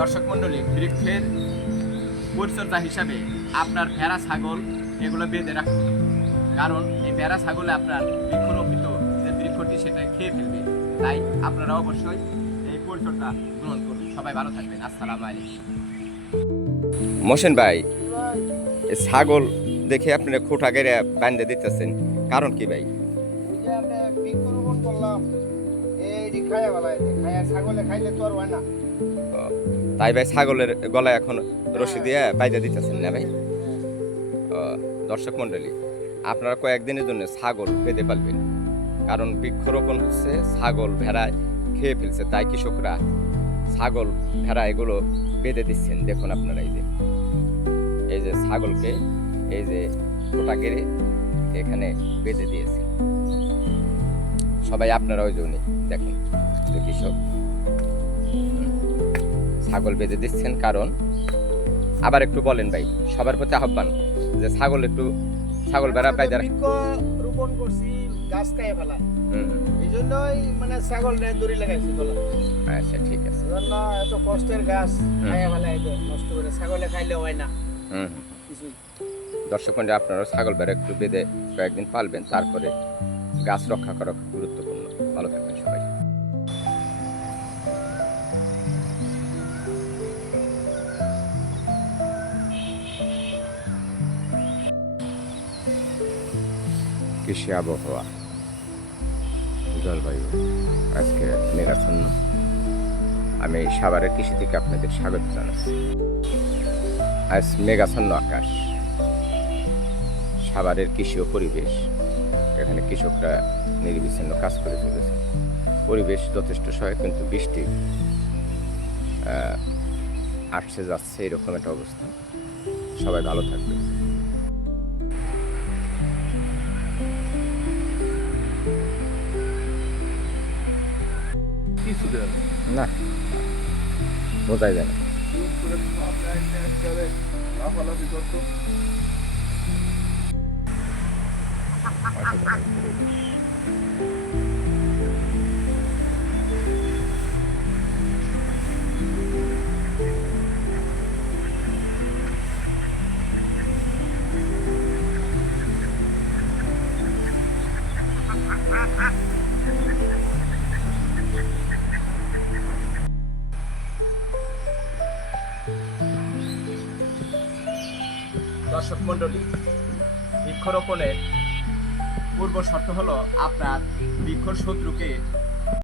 দর্শক মণ্ডলী, বৃক্ষের পরিচর্যা হিসাবে আপনার ভেড়া ছাগল এগুলো বেঁধে রাখুন, কারণ এই ভেড়া ছাগলে আপনার বৃক্ষরোপিত যে বৃক্ষটি সেটা খেয়ে ফেলবে। তাই আপনারা অবশ্যই এই পরিচর্যা গ্রহণ করুন। সবাই ভালো থাকবেন। আসসালামু আলাইকুম। মোহসেন ভাই, ছাগল দেখে আপনারা খুঁটা গেড়ে বান্ধে দিতেছেন, কারণ কি ভাই? বৃক্ষরোপণ করলাম, এই খায়া বেলায় খায়া ছাগলে খাইলে তো আর হয় না। তাই ভাই ছাগলের গলায় এখন রশি দিয়ে বাইরে দিতেছেন না ভাই? দর্শক মণ্ডলী, আপনারা কয়েকদিনের জন্য ছাগল বেঁধে পালবেন, কারণ বৃক্ষরোপণ হচ্ছে ছাগল ভেড়া খেয়ে ফেলছে। তাই কৃষকরা ছাগল ভেড়া এগুলো বেঁধে দিচ্ছেন। দেখুন আপনারা এই যে ছাগলকে এই যে খোটা গেড়ে এখানে বেঁধে দিয়েছে। সবাই আপনারা ওই জন্য দেখুন যে কৃষক ছাগল বেঁধে দিচ্ছেন। কারণ আবার একটু বলেন ভাই, সবার প্রতি আহ্বান যে ছাগল ভেড়া বাইরে বৃক্ষরোপণ করছি গাছ খায়া বেলায়, এই জন্যই মানে ছাগল দড়ি লাগাইছি গলা। আচ্ছা, ঠিক আছে। জন্য এত কষ্টের গাছ খায়া বেলায় নষ্ট করে ছাগলে খাইলে হয় না কিছুই। দর্শক মণ্ডলী, আপনারাও ছাগল ভেড়া একটু বেঁধে কয়েকদিন পালবেন, তারপরে গাছ রক্ষা করা খুব গুরুত্বপূর্ণ। ভালো থাকবেন সবাই। কৃষি আবহাওয়া, জলবায়ু আজকে মেঘাচ্ছন্ন। আমি সাভারের কৃষি থেকে আপনাদের স্বাগত জানাচ্ছি। আজ মেঘাচ্ছন্ন আকাশ, সাভারের কৃষি ও পরিবেশ, এখানে কৃষকরা নির্বিচ্ছিন্ন কাজ করে চলেছে। পরিবেশ যথেষ্ট সহায়ক, কিন্তু বৃষ্টি আসছে যাচ্ছে, এরকম একটা অবস্থা। সবাই ভালো থাকবে। না, বোঝাই যায় না। দর্শক মণ্ডলী, বৃক্ষরোপণের পূর্ব শর্ত হলো আপনার বৃক্ষ শত্রুকে